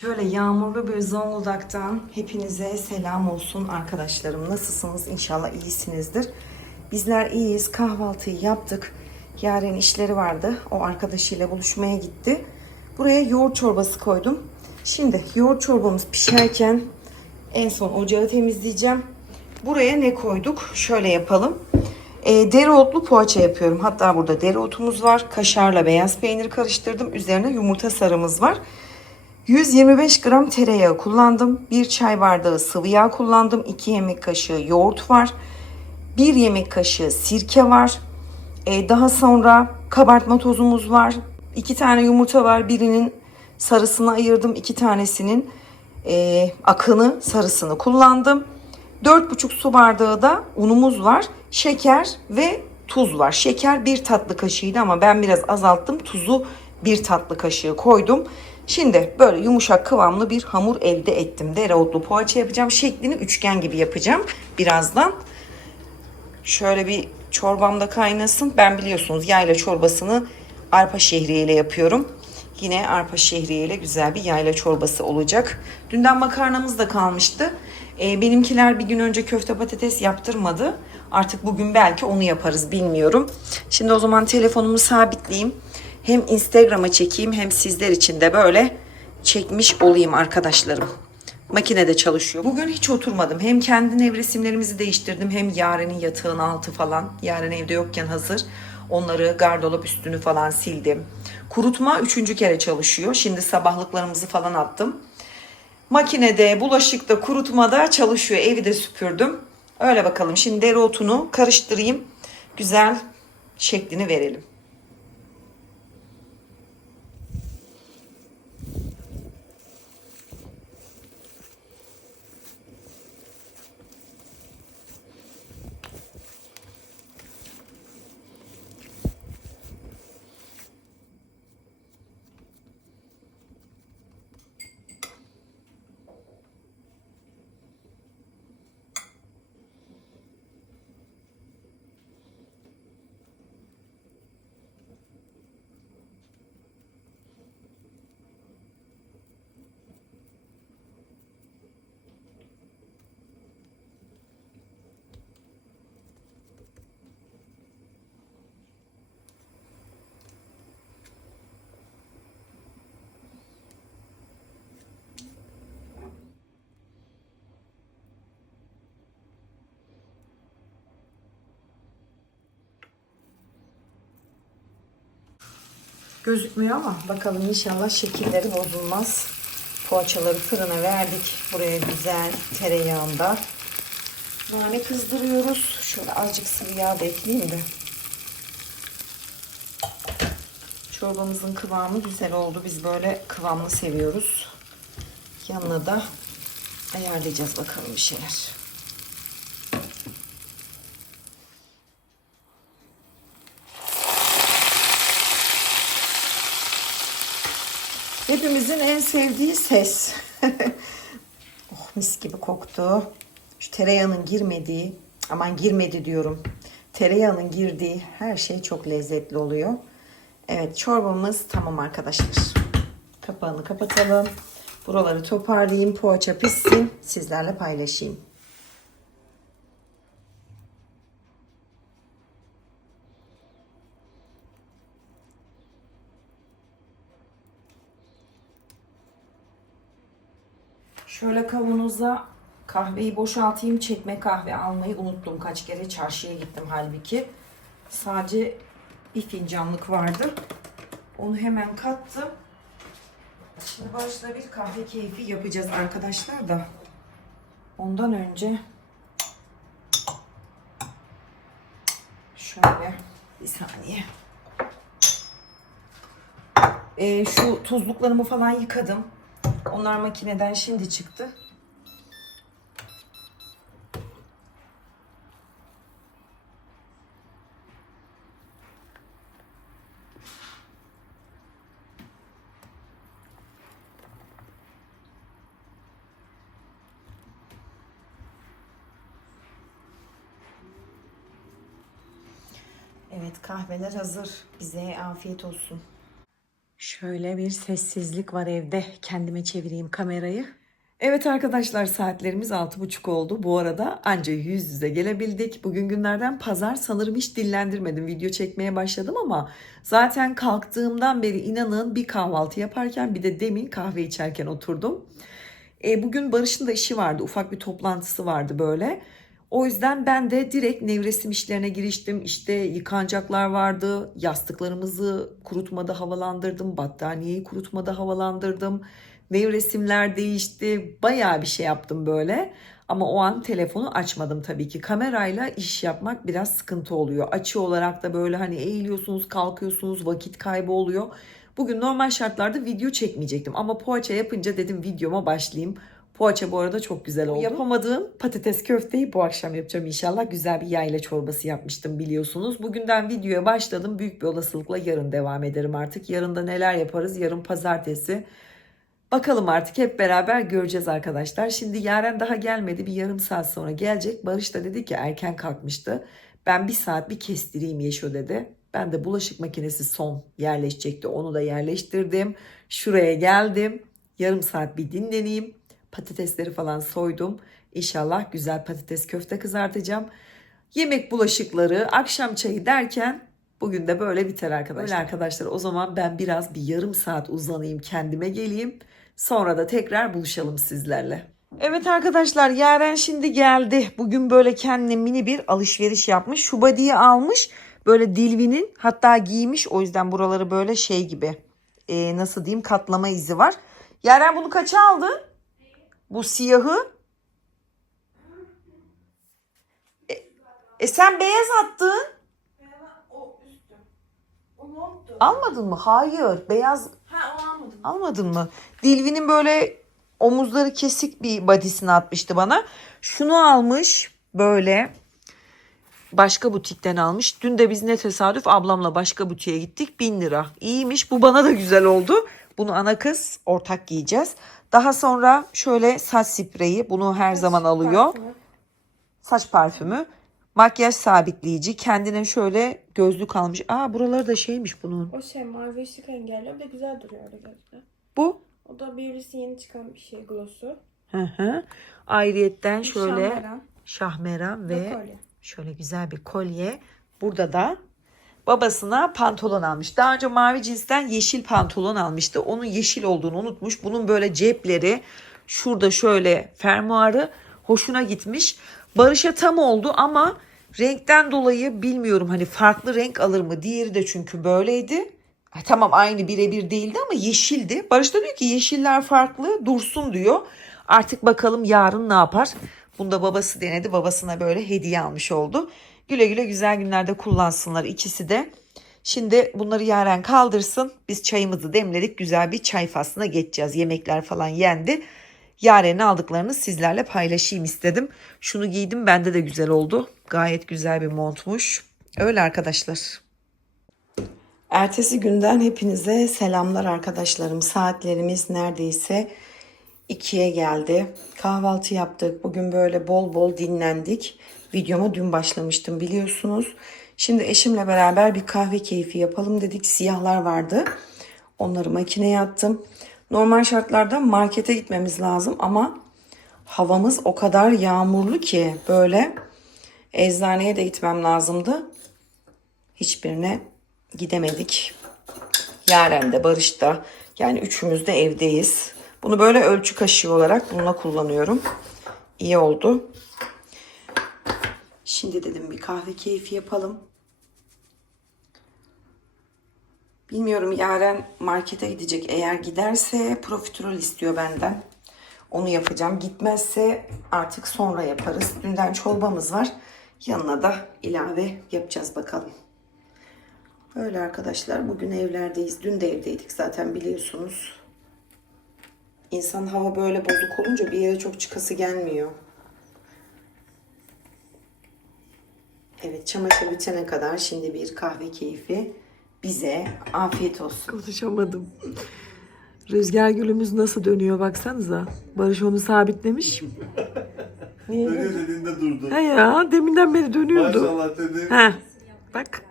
Şöyle yağmurlu bir Zonguldak'tan hepinize selam olsun arkadaşlarım. Nasılsınız? İnşallah iyisinizdir. Bizler iyiyiz. Kahvaltıyı yaptık. Yarın işleri vardı. O arkadaşıyla buluşmaya gitti. Buraya yoğurt çorbası koydum. Şimdi yoğurt çorbamız pişerken en son ocağı temizleyeceğim. Buraya ne koyduk? Şöyle yapalım. E, dereotlu poğaça yapıyorum. Hatta burada dereotumuz var. Kaşarla beyaz peynir karıştırdım. Üzerine yumurta sarımız var. 125 gram tereyağı kullandım. 1 çay bardağı sıvı yağ kullandım. 2 yemek kaşığı yoğurt var. 1 yemek kaşığı sirke var. Ee, daha sonra kabartma tozumuz var. 2 tane yumurta var. Birinin sarısını ayırdım. 2 tanesinin e, akını sarısını kullandım. 4,5 su bardağı da unumuz var. Şeker ve tuz var. Şeker bir tatlı kaşığıydı ama ben biraz azalttım. Tuzu bir tatlı kaşığı koydum. Şimdi böyle yumuşak kıvamlı bir hamur elde ettim. Dereotlu poğaça yapacağım. Şeklini üçgen gibi yapacağım birazdan. Şöyle bir çorbam da kaynasın. Ben biliyorsunuz yayla çorbasını arpa şehriye yapıyorum. Yine arpa şehriye güzel bir yayla çorbası olacak. Dünden makarnamız da kalmıştı. Ee, benimkiler bir gün önce köfte patates yaptırmadı. Artık bugün belki onu yaparız bilmiyorum. Şimdi o zaman telefonumu sabitleyeyim. Hem Instagram'a çekeyim hem sizler için de böyle çekmiş olayım arkadaşlarım. Makinede çalışıyor. Bugün hiç oturmadım. Hem kendi ev resimlerimizi değiştirdim hem Yaren'in yatağın altı falan. Yaren evde yokken hazır. Onları gardırop üstünü falan sildim. Kurutma üçüncü kere çalışıyor. Şimdi sabahlıklarımızı falan attım. Makinede, bulaşıkta, kurutmada çalışıyor. Evi de süpürdüm. Öyle bakalım. Şimdi dereotunu karıştırayım. Güzel şeklini verelim. Gözükmüyor ama bakalım inşallah şekilleri bozulmaz. Poğaçaları fırına verdik. Buraya güzel tereyağında. Nane kızdırıyoruz. Şöyle azıcık sıvı yağ da ekleyeyim de. Çorbamızın kıvamı güzel oldu. Biz böyle kıvamlı seviyoruz. Yanına da ayarlayacağız bakalım bir şeyler. Hepimizin en sevdiği ses. oh mis gibi koktu. Şu tereyağının girmediği, aman girmedi diyorum. Tereyağının girdiği her şey çok lezzetli oluyor. Evet çorbamız tamam arkadaşlar. Kapağını kapatalım. Buraları toparlayayım. Poğaça pişsin. Sizlerle paylaşayım. Şöyle kavanoza kahveyi boşaltayım. Çekme kahve almayı unuttum. Kaç kere çarşıya gittim halbuki. Sadece bir fincanlık vardı. Onu hemen kattım. Şimdi başta bir kahve keyfi yapacağız arkadaşlar da. Ondan önce şöyle bir saniye. Ee, şu tuzluklarımı falan yıkadım. Onlar makineden şimdi çıktı. Evet kahveler hazır. Bize afiyet olsun. Şöyle bir sessizlik var evde. Kendime çevireyim kamerayı. Evet arkadaşlar saatlerimiz altı buçuk oldu. Bu arada anca yüz yüze gelebildik. Bugün günlerden pazar sanırım hiç dillendirmedim. Video çekmeye başladım ama zaten kalktığımdan beri inanın bir kahvaltı yaparken bir de demin kahve içerken oturdum. E, bugün Barış'ın da işi vardı. Ufak bir toplantısı vardı böyle. O yüzden ben de direkt nevresim işlerine giriştim. İşte yıkanacaklar vardı. Yastıklarımızı kurutmada havalandırdım. Battaniyeyi kurutmada havalandırdım. Nevresimler değişti. Bayağı bir şey yaptım böyle. Ama o an telefonu açmadım tabii ki. Kamerayla iş yapmak biraz sıkıntı oluyor. Açı olarak da böyle hani eğiliyorsunuz, kalkıyorsunuz, vakit kaybı oluyor. Bugün normal şartlarda video çekmeyecektim ama poğaça yapınca dedim videoma başlayayım. Poğaça bu arada çok güzel oldu. Yapamadığım patates köfteyi bu akşam yapacağım inşallah. Güzel bir yayla çorbası yapmıştım biliyorsunuz. Bugünden videoya başladım. Büyük bir olasılıkla yarın devam ederim artık. Yarın da neler yaparız? Yarın pazartesi. Bakalım artık hep beraber göreceğiz arkadaşlar. Şimdi Yaren daha gelmedi. Bir yarım saat sonra gelecek. Barış da dedi ki erken kalkmıştı. Ben bir saat bir kestireyim Yeşo dedi. Ben de bulaşık makinesi son yerleşecekti. Onu da yerleştirdim. Şuraya geldim. Yarım saat bir dinleneyim. Patatesleri falan soydum. İnşallah güzel patates köfte kızartacağım. Yemek bulaşıkları, akşam çayı derken bugün de böyle biter arkadaşlar. Böyle arkadaşlar o zaman ben biraz bir yarım saat uzanayım kendime geleyim. Sonra da tekrar buluşalım sizlerle. Evet arkadaşlar Yaren şimdi geldi. Bugün böyle kendine mini bir alışveriş yapmış. Şu body'yi almış. Böyle dilvinin hatta giymiş. O yüzden buraları böyle şey gibi. Ee, nasıl diyeyim katlama izi var. Yaren bunu kaça aldın? Bu siyahı. E, e sen beyaz attın. Almadın mı? Hayır. Beyaz Ha o almadım. almadın mı? Dilvi'nin böyle omuzları kesik bir badisini atmıştı bana. Şunu almış böyle başka butikten almış. Dün de biz ne tesadüf ablamla başka butiğe gittik. Bin lira. İyiymiş. Bu bana da güzel oldu. Bunu ana kız ortak giyeceğiz. Daha sonra şöyle saç spreyi. Bunu her zaman alıyor. Parfümü. Saç parfümü. Makyaj sabitleyici. Kendine şöyle gözlük almış. Aa buraları da şeymiş bunun. O şey mavi ışık engelliyor. Bir de güzel duruyor öyle gözle. Bu. O da birisi yeni çıkan bir şey glossu. Hı hı. Ayrıyetten şöyle Şahmeran şahmeran ve ve şöyle güzel bir kolye. Burada da babasına pantolon almış. Daha önce mavi cinsten yeşil pantolon almıştı. Onun yeşil olduğunu unutmuş. Bunun böyle cepleri şurada şöyle fermuarı hoşuna gitmiş. Barış'a tam oldu ama renkten dolayı bilmiyorum hani farklı renk alır mı? Diğeri de çünkü böyleydi. Ay, tamam aynı birebir değildi ama yeşildi. Barış da diyor ki yeşiller farklı dursun diyor. Artık bakalım yarın ne yapar? Bunda babası denedi. Babasına böyle hediye almış oldu. Güle güle güzel günlerde kullansınlar ikisi de. Şimdi bunları Yaren kaldırsın. Biz çayımızı demledik. Güzel bir çay faslına geçeceğiz. Yemekler falan yendi. Yaren'in aldıklarını sizlerle paylaşayım istedim. Şunu giydim bende de güzel oldu. Gayet güzel bir montmuş. Öyle arkadaşlar. Ertesi günden hepinize selamlar arkadaşlarım. Saatlerimiz neredeyse ikiye geldi. Kahvaltı yaptık. Bugün böyle bol bol dinlendik. Videoma dün başlamıştım biliyorsunuz. Şimdi eşimle beraber bir kahve keyfi yapalım dedik. Siyahlar vardı. Onları makineye attım. Normal şartlarda markete gitmemiz lazım ama havamız o kadar yağmurlu ki böyle eczaneye de gitmem lazımdı. Hiçbirine gidemedik. Yaren de Barış da yani üçümüz de evdeyiz. Bunu böyle ölçü kaşığı olarak bununla kullanıyorum. İyi oldu. Şimdi dedim bir kahve keyfi yapalım. Bilmiyorum Yaren markete gidecek. Eğer giderse profiterol istiyor benden. Onu yapacağım. Gitmezse artık sonra yaparız. Dünden çorbamız var. Yanına da ilave yapacağız bakalım. Öyle arkadaşlar bugün evlerdeyiz. Dün de evdeydik zaten biliyorsunuz. İnsan hava böyle bozuk olunca bir yere çok çıkası gelmiyor. Evet çamaşır bitene kadar şimdi bir kahve keyfi bize afiyet olsun. Konuşamadım. Rüzgar gülümüz nasıl dönüyor baksanıza. Barış onu sabitlemiş. Dönüyor dediğinde durdu. He ya deminden beri dönüyordu. Maşallah dedim. He. Bak.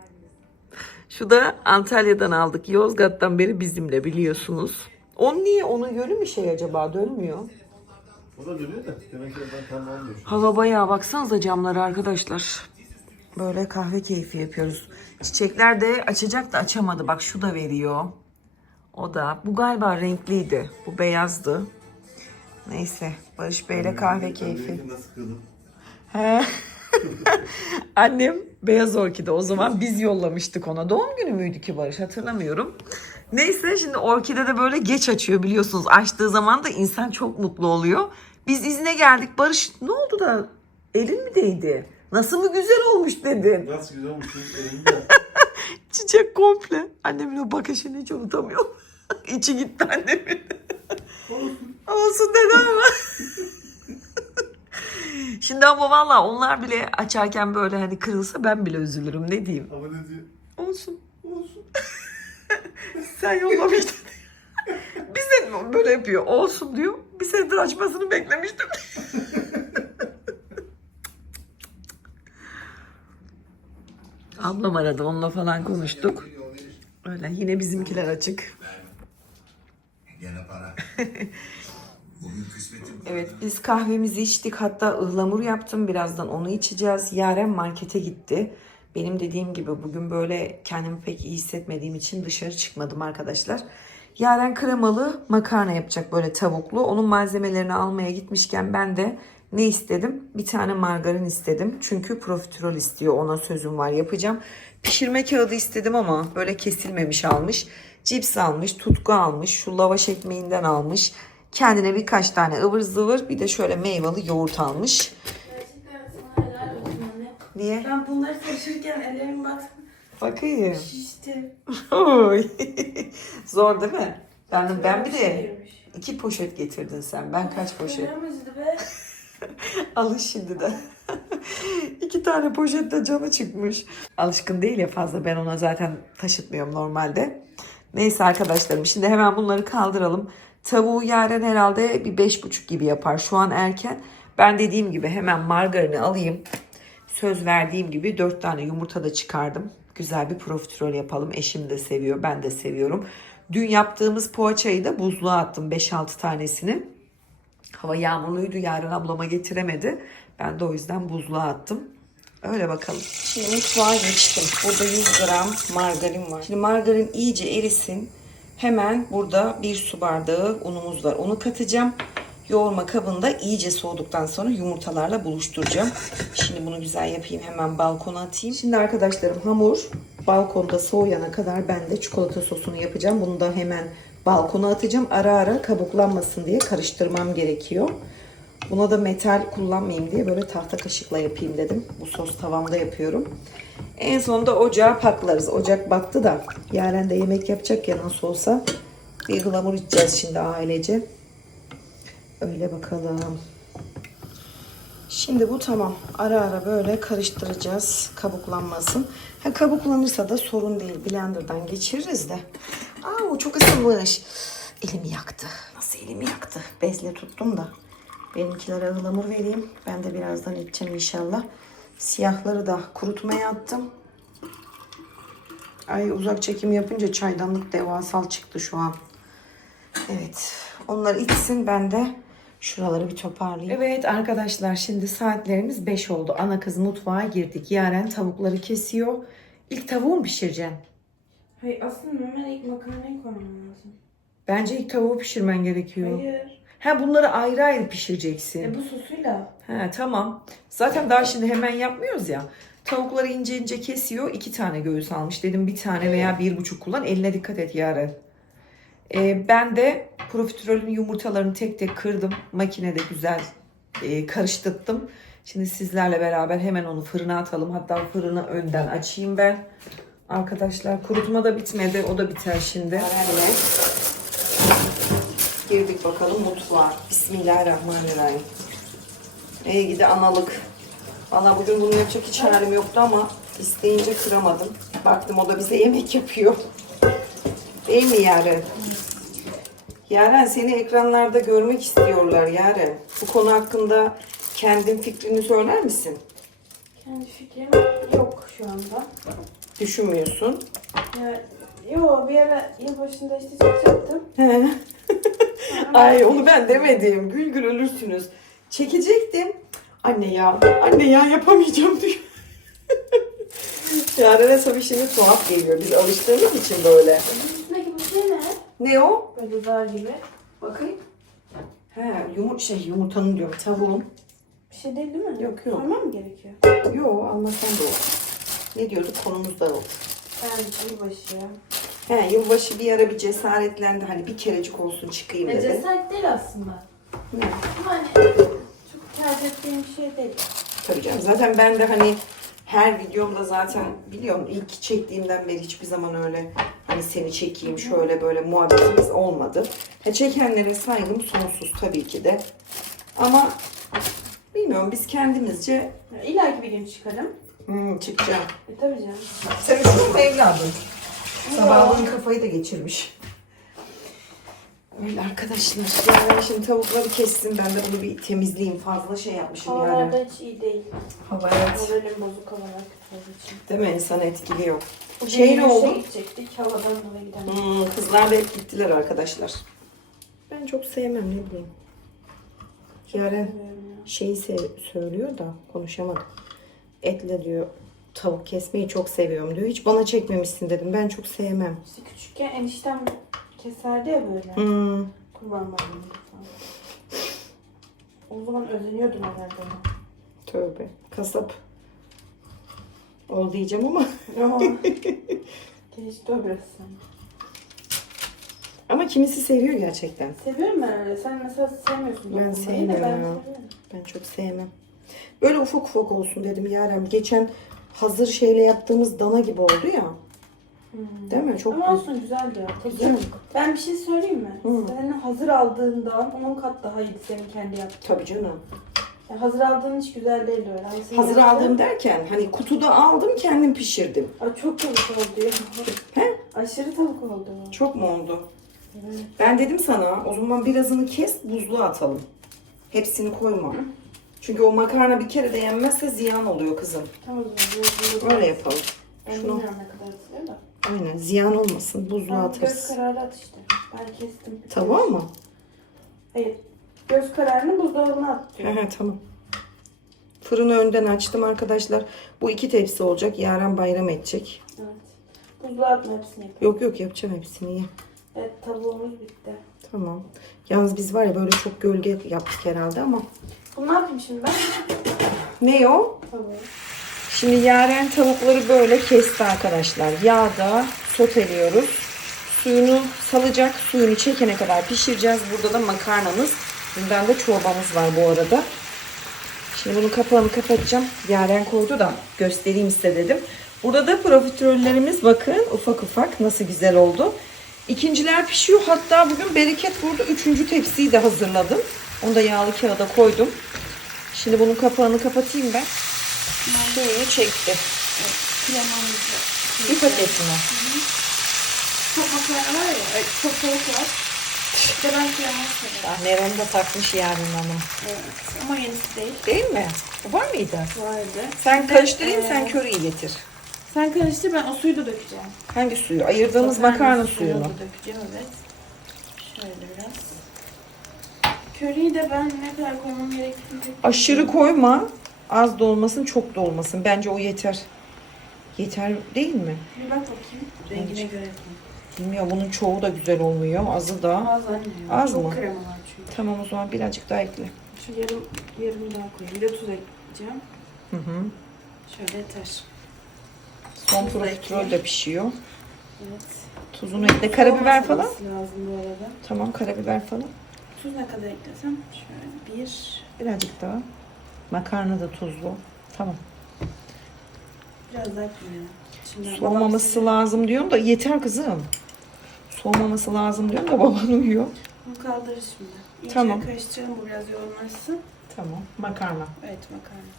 Şu da Antalya'dan aldık. Yozgat'tan beri bizimle biliyorsunuz. On niye? Onun yönü mü şey acaba? Dönmüyor. O da dönüyor da demek ki ben tam almıyor. Hava bayağı baksanıza camları arkadaşlar. Böyle kahve keyfi yapıyoruz. Çiçekler de açacak da açamadı. Bak şu da veriyor. O da. Bu galiba renkliydi. Bu beyazdı. Neyse. Barış Bey'le kahve keyfi. He. Annem beyaz orkide o zaman biz yollamıştık ona. Doğum günü müydü ki Barış hatırlamıyorum. Neyse şimdi orkide de böyle geç açıyor biliyorsunuz. Açtığı zaman da insan çok mutlu oluyor. Biz izne geldik. Barış ne oldu da elin mi değdi? Nasıl mı güzel olmuş dedin. Nasıl güzel olmuş elimde. Çiçek komple. Annemin o bakışını hiç unutamıyorum. İçi gitti annemin. Olsun dedi ama. Şimdi ama valla onlar bile açarken böyle hani kırılsa ben bile üzülürüm ne diyeyim. Ama ne diyor? Olsun. Olsun. Sen yollamıştın. Biz de böyle yapıyor. Olsun diyor. Bir senedir açmasını beklemiştim. Ablam aradı. Onunla falan konuştuk. Öyle yine bizimkiler açık. Evet biz kahvemizi içtik hatta ıhlamur yaptım birazdan onu içeceğiz. Yaren markete gitti. Benim dediğim gibi bugün böyle kendimi pek iyi hissetmediğim için dışarı çıkmadım arkadaşlar. Yaren kremalı makarna yapacak böyle tavuklu. Onun malzemelerini almaya gitmişken ben de ne istedim? Bir tane margarin istedim. Çünkü profiterol istiyor. Ona sözüm var yapacağım. Pişirme kağıdı istedim ama böyle kesilmemiş almış. Cips almış, tutku almış, şu lavaş ekmeğinden almış. Kendine birkaç tane ıvır zıvır bir de şöyle meyveli yoğurt almış. Niye? Ben bunları taşırken ellerim bak Bakayım. şişti. Zor değil mi? Ben, ben bir de iki poşet getirdin sen. Ben kaç poşet? Be. Alış şimdi de. İki tane poşette canı çıkmış. Alışkın değil ya fazla. Ben ona zaten taşıtmıyorum normalde. Neyse arkadaşlarım şimdi hemen bunları kaldıralım. Tavuğu yaren herhalde bir beş buçuk gibi yapar. Şu an erken. Ben dediğim gibi hemen margarini alayım. Söz verdiğim gibi dört tane yumurta da çıkardım. Güzel bir profiterol yapalım. Eşim de seviyor. Ben de seviyorum. Dün yaptığımız poğaçayı da buzluğa attım 5-6 tanesini. Hava yağmurluydu. Yarın ablama getiremedi. Ben de o yüzden buzluğa attım. Öyle bakalım. Şimdi mutfağa geçtim. Burada 100 gram margarin var. Şimdi margarin iyice erisin. Hemen burada bir su bardağı unumuz var. Onu katacağım. Yoğurma kabında iyice soğuduktan sonra yumurtalarla buluşturacağım. Şimdi bunu güzel yapayım. Hemen balkona atayım. Şimdi arkadaşlarım hamur balkonda soğuyana kadar ben de çikolata sosunu yapacağım. Bunu da hemen balkona atacağım. Ara ara kabuklanmasın diye karıştırmam gerekiyor. Buna da metal kullanmayayım diye böyle tahta kaşıkla yapayım dedim. Bu sos tavamda yapıyorum. En sonunda ocağa patlarız. Ocak battı da Yaren de yemek yapacak ya nasıl olsa. Bir glamur içeceğiz şimdi ailece. Öyle bakalım. Şimdi bu tamam. Ara ara böyle karıştıracağız. Kabuklanmasın. Ha, kabuklanırsa da sorun değil. Blender'dan geçiririz de. Aa o çok ısınmış. Elimi yaktı. Nasıl elimi yaktı? Bezle tuttum da. Benimkilere ıhlamur vereyim. Ben de birazdan içeceğim inşallah. Siyahları da kurutmaya attım. Ay uzak çekim yapınca çaydanlık devasal çıktı şu an. Evet. Onlar içsin ben de şuraları bir toparlayayım. Evet arkadaşlar şimdi saatlerimiz 5 oldu. Ana kız mutfağa girdik. Yaren tavukları kesiyor. İlk tavuğu mu pişireceksin? Hayır aslında hemen ilk makarnayı koymam lazım. Bence ilk tavuğu pişirmen gerekiyor. Hayır. Ha bunları ayrı ayrı pişireceksin. E bu sosuyla. He tamam. Zaten daha şimdi hemen yapmıyoruz ya. Tavukları ince ince kesiyor. iki tane göğüs almış. Dedim bir tane veya bir buçuk kullan. Eline dikkat et Yaren. Ee, ben de profiterolün yumurtalarını tek tek kırdım. Makinede güzel e, karıştırdım. Şimdi sizlerle beraber hemen onu fırına atalım. Hatta fırını önden açayım ben. Arkadaşlar kurutma da bitmedi. O da biter şimdi. Girdik bakalım mutfağa. Bismillahirrahmanirrahim. İyi gidi analık. Valla bugün bunu yapacak hiç halim yoktu ama isteyince kıramadım. Baktım o da bize yemek yapıyor. Değil mi Yaren? Yaren seni ekranlarda görmek istiyorlar Yaren. Bu konu hakkında kendin fikrini söyler misin? Kendi fikrim yok şu anda. Düşünmüyorsun. Ya, yo bir ara yılbaşında işte çekecektim. He. Ay onu ben demedim. Gül gül ölürsünüz. Çekecektim. Anne ya, anne ya yapamayacağım diyor. Yarın tabii şimdi tuhaf geliyor. Biz alıştığımız için böyle. Ne? O? Böyle dar gibi. Bakayım. He, yumur şey yumurtanın diyorum. Tavuğun. Bir şey değil değil mi? Yok, yok. Sormam mı gerekiyor? Yo almasan da olur. Ne diyorduk konumuz da olur. Ben yılbaşı ya. He yılbaşı bir ara bir cesaretlendi. Hani bir kerecik olsun çıkayım E, dedi. cesaret değil aslında. Ne? Ama hani çok tercih ettiğim bir şey değil. Tabii canım. Zaten ben de hani her videomda zaten biliyorum ilk çektiğimden beri hiçbir zaman öyle hani seni çekeyim şöyle böyle muhabbetimiz olmadı. Ha, çekenlere saygım sonsuz tabii ki de. Ama bilmiyorum biz kendimizce İlla ki bir gün çıkarım. hmm, çıkacağım. E tabii canım. Sen üşüyor mu evladım? Sabahın kafayı da geçirmiş. Öyle arkadaşlar. Yani şimdi tavukları kestim. Ben de bunu bir temizleyeyim. Fazla şey yapmışım yani. Havalarda hiç iyi değil. Hava evet. Moralim bozuk olduğu için. Değil mi? İnsanı etkiliyor. Bugün Şey ne yürüyüşe oldu? gidecektik. Havadan dolayı gidemedik. Hmm, kızlar da hep gittiler arkadaşlar. Ben çok sevmem ne bileyim. Yaren şeyi söylüyor da konuşamadım. Etle diyor tavuk kesmeyi çok seviyorum diyor. Hiç bana çekmemişsin dedim. Ben çok sevmem. İşte küçükken eniştem keserdi ya böyle. Hmm. Kurban falan. O zaman özeniyordum herhalde. Tövbe. Kasap. Ol diyeceğim ama. Ama geçti o biraz. Ama kimisi seviyor gerçekten. Seviyorum ben öyle. Sen mesela sevmiyorsun. Ben sevmiyorum Ben seviyorum. Ben çok sevmem. Böyle ufak ufak olsun dedim Yarem. Geçen hazır şeyle yaptığımız dana gibi oldu ya. Hmm. Değil mi? Çok Ama olsun güzeldi ya. Canım. Ben bir şey söyleyeyim mi? Hı. Senin hazır aldığından 10 kat daha iyiydi senin kendi yaptığın. Tabii canım. Yani hazır aldığın hiç güzel değildi öyle. Hani Hazır yaptığın- aldığım derken hani kutuda aldım kendim pişirdim. Ay çok tavuk oldu ya. He? Aşırı tavuk oldu. Çok mu oldu? Evet. Ben dedim sana o zaman birazını kes buzluğa atalım. Hepsini koyma. Çünkü o makarna bir kere de yenmezse ziyan oluyor kızım. Tamam Öyle yapalım. Ben Şunu ne kadar da. Aynen ziyan olmasın buzluğa Tamam, göz atarız. kararı at işte. Ben kestim. Tamam mı? Hayır. Göz kararını buzdolabına at diyor. he tamam. Fırını önden açtım arkadaşlar. Bu iki tepsi olacak. Yarın bayram edecek. Evet. Buzluğa atma hepsini yap. Yok yok yapacağım hepsini ye. Evet tavuğumuz bitti. Tamam. Yalnız biz var ya böyle çok gölge yaptık herhalde ama. Bunu ne yapayım şimdi ben? Ne o? Tavuğu. Şimdi yaren tavukları böyle kesti arkadaşlar. Yağda soteliyoruz. Suyunu salacak. Suyunu çekene kadar pişireceğiz. Burada da makarnamız. Bundan da çorbamız var bu arada. Şimdi bunun kapağını kapatacağım. Yaren koydu da göstereyim size dedim. Burada da profiterollerimiz bakın ufak ufak nasıl güzel oldu. İkinciler pişiyor. Hatta bugün bereket burada üçüncü tepsiyi de hazırladım. Onu da yağlı kağıda koydum. Şimdi bunun kapağını kapatayım ben. Suyunu çekti. Kremamızı. Bir paket mi? Çok makarna var ya. Evet, çok tavuk var. De ben krema severim. Ah, Neron da takmış yarın ama. Evet. Ama yenisi değil. Değil mi? Var mıydı? Vardı. Sen karıştırayım e, sen köriyi getir. Sen karıştır ben o suyu da dökeceğim. Hangi suyu? Ayırdığımız makarna suyunu. da dökeceğim evet. Şöyle biraz. Köriyi de ben ne kadar koymam gerektiğini Aşırı koyma. Az da olmasın çok da olmasın. Bence o yeter. Yeter değil mi? Bir bak bakayım. Rengine göre. Bilmiyorum bunun çoğu da güzel olmuyor. Azı da. Az anne. Az Çok mı? krema var çünkü. Tamam o zaman birazcık daha ekle. Şu yarım, yarım daha koyayım. Bir de tuz ekleyeceğim. Hı hı. Şöyle yeter. Son Tuz da profiterol de pişiyor. Evet. Tuzunu ekle. Karabiber falan. Olması lazım bu arada. Tamam karabiber falan. Tuz ne kadar eklesem? Şöyle bir, Birazcık daha. Makarna da tuzlu. Tamam. biraz daha. Şimdi Soğumaması lazım diyorum da yeter kızım. Soğumaması lazım diyorum da baban uyuyor. Bunu kaldırır şimdi. İyice Tamam. karıştıralım bu biraz yoğunlaşsın. Tamam. Makarna. Evet makarna.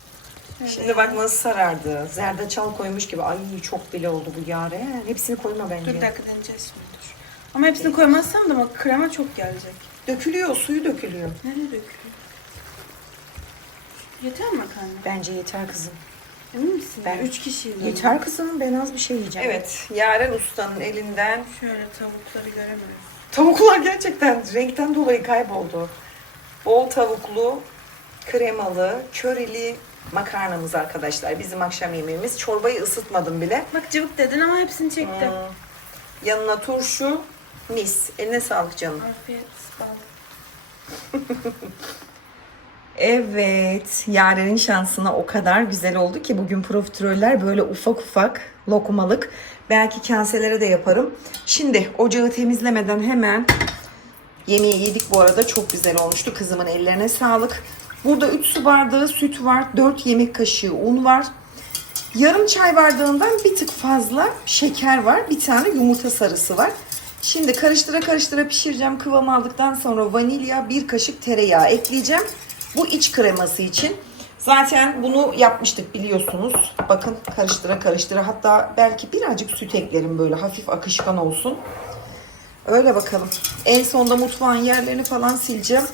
Şöyle. Şimdi bak nasıl sarardı. Zerdeçal koymuş gibi. Ay çok bile oldu bu yare. Hepsini koyma bence. Dur bir dakika deneyeceğiz şimdi dur. Ama hepsini koymazsam da bak krema çok gelecek. Dökülüyor, suyu dökülüyor. Nereye dökülüyor? Yeter mi makarna? Bence yeter kızım. Emin misin? Ben- Üç kişiyiz. Yeter kızım ben az bir şey yiyeceğim. Evet Yaren Usta'nın elinden Şöyle tavukları göremiyoruz. Tavuklar gerçekten renkten dolayı kayboldu. Bol tavuklu, kremalı, körili makarnamız arkadaşlar. Bizim akşam yemeğimiz. Çorbayı ısıtmadım bile. Bak cıvık dedin ama hepsini çektim. Hmm. Yanına turşu, mis. Eline sağlık canım. Afiyet bal. Evet, Yaren'in şansına o kadar güzel oldu ki bugün profiteroller böyle ufak ufak lokmalık. Belki kaselere de yaparım. Şimdi ocağı temizlemeden hemen yemeği yedik bu arada. Çok güzel olmuştu. Kızımın ellerine sağlık. Burada 3 su bardağı süt var. 4 yemek kaşığı un var. Yarım çay bardağından bir tık fazla şeker var. Bir tane yumurta sarısı var. Şimdi karıştıra karıştıra pişireceğim. Kıvam aldıktan sonra vanilya, bir kaşık tereyağı ekleyeceğim. Bu iç kreması için. Zaten bunu yapmıştık biliyorsunuz. Bakın karıştıra karıştıra. Hatta belki birazcık süt eklerim böyle hafif akışkan olsun. Öyle bakalım. En sonda mutfağın yerlerini falan sileceğim.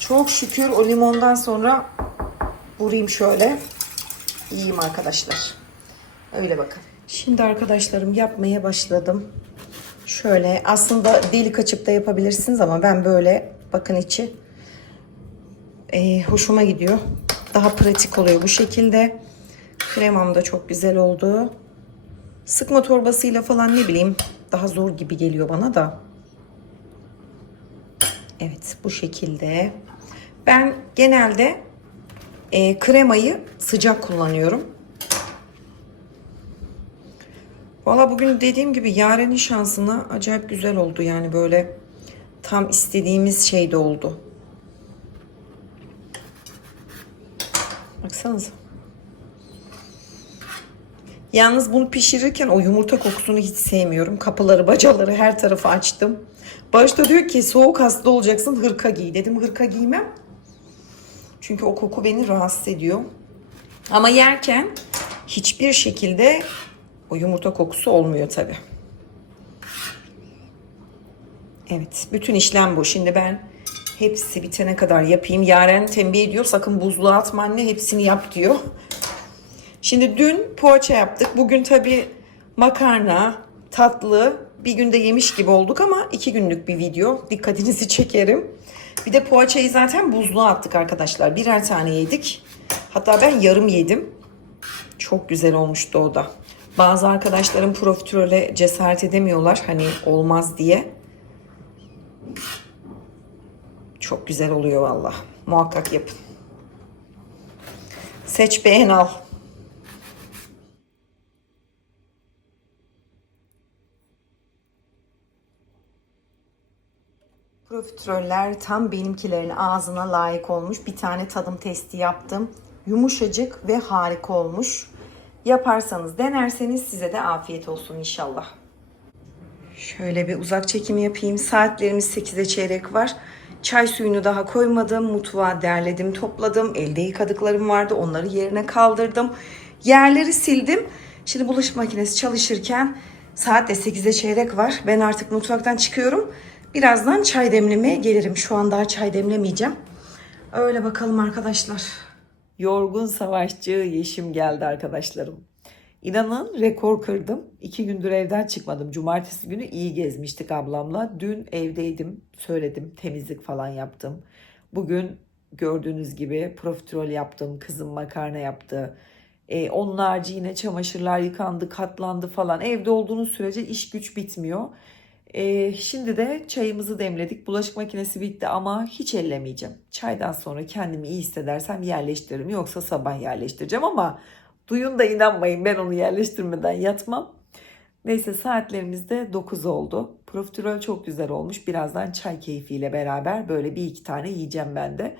Çok şükür o limondan sonra vurayım şöyle. İyiyim arkadaşlar. Öyle bakın. Şimdi arkadaşlarım yapmaya başladım. Şöyle aslında delik açıp da yapabilirsiniz ama ben böyle bakın içi e, hoşuma gidiyor. Daha pratik oluyor bu şekilde. Kremam da çok güzel oldu. Sıkma torbasıyla falan ne bileyim daha zor gibi geliyor bana da. Evet bu şekilde. Ben genelde e, kremayı sıcak kullanıyorum. Valla bugün dediğim gibi Yaren'in şansına acayip güzel oldu. Yani böyle tam istediğimiz şey de oldu. Baksanıza. Yalnız bunu pişirirken o yumurta kokusunu hiç sevmiyorum. Kapıları, bacaları her tarafı açtım. Başta diyor ki soğuk hasta olacaksın hırka giy. Dedim hırka giymem. Çünkü o koku beni rahatsız ediyor. Ama yerken hiçbir şekilde o yumurta kokusu olmuyor tabi. Evet, bütün işlem bu. Şimdi ben hepsi bitene kadar yapayım. Yaren tembih ediyor sakın buzluğa atma anne hepsini yap diyor. Şimdi dün poğaça yaptık. Bugün tabi makarna, tatlı bir günde yemiş gibi olduk ama iki günlük bir video. Dikkatinizi çekerim. Bir de poğaçayı zaten buzluğa attık arkadaşlar. Birer tane yedik. Hatta ben yarım yedim. Çok güzel olmuştu o da. Bazı arkadaşlarım profiterole cesaret edemiyorlar hani olmaz diye. Çok güzel oluyor valla. Muhakkak yapın. Seç beğen al. Profiteroller tam benimkilerin ağzına layık olmuş. Bir tane tadım testi yaptım. Yumuşacık ve harika olmuş. Yaparsanız, denerseniz size de afiyet olsun inşallah. Şöyle bir uzak çekimi yapayım. Saatlerimiz 8'e çeyrek var. Çay suyunu daha koymadım. Mutfağı derledim, topladım. Elde yıkadıklarım vardı. Onları yerine kaldırdım. Yerleri sildim. Şimdi bulaşık makinesi çalışırken saat de 8'e çeyrek var. Ben artık mutfaktan çıkıyorum. Birazdan çay demlemeye gelirim. Şu an daha çay demlemeyeceğim. Öyle bakalım arkadaşlar. Yorgun savaşçı Yeşim geldi arkadaşlarım. İnanın rekor kırdım. İki gündür evden çıkmadım. Cumartesi günü iyi gezmiştik ablamla. Dün evdeydim. Söyledim. Temizlik falan yaptım. Bugün gördüğünüz gibi profiterol yaptım. Kızım makarna yaptı. Ee, onun yine çamaşırlar yıkandı, katlandı falan. Evde olduğunuz sürece iş güç bitmiyor. Ee, şimdi de çayımızı demledik. Bulaşık makinesi bitti ama hiç ellemeyeceğim. Çaydan sonra kendimi iyi hissedersem yerleştiririm. Yoksa sabah yerleştireceğim ama duyun da inanmayın ben onu yerleştirmeden yatmam. Neyse saatlerimiz de 9 oldu. Profiterol çok güzel olmuş. Birazdan çay keyfiyle beraber böyle bir iki tane yiyeceğim ben de.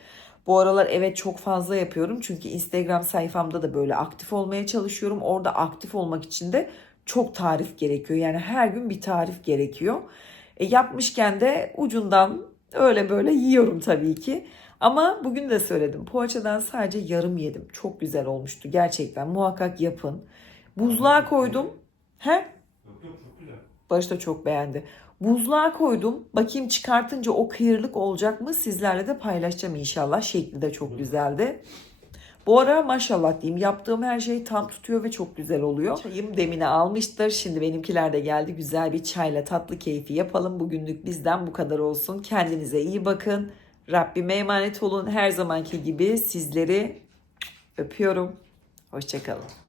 Bu aralar evet çok fazla yapıyorum. Çünkü Instagram sayfamda da böyle aktif olmaya çalışıyorum. Orada aktif olmak için de çok tarif gerekiyor. Yani her gün bir tarif gerekiyor. E, yapmışken de ucundan öyle böyle yiyorum tabii ki. Ama bugün de söyledim. Poğaçadan sadece yarım yedim. Çok güzel olmuştu gerçekten. Muhakkak yapın. Buzluğa koydum. He? Barış da çok beğendi. Buzluğa koydum. Bakayım çıkartınca o kıyırlık olacak mı? Sizlerle de paylaşacağım inşallah. Şekli de çok güzeldi. Bu ara maşallah diyeyim yaptığım her şey tam tutuyor ve çok güzel oluyor. Çayım demine almıştır. Şimdi benimkiler de geldi. Güzel bir çayla tatlı keyfi yapalım. Bugünlük bizden bu kadar olsun. Kendinize iyi bakın. Rabbime emanet olun. Her zamanki gibi sizleri öpüyorum. Hoşçakalın.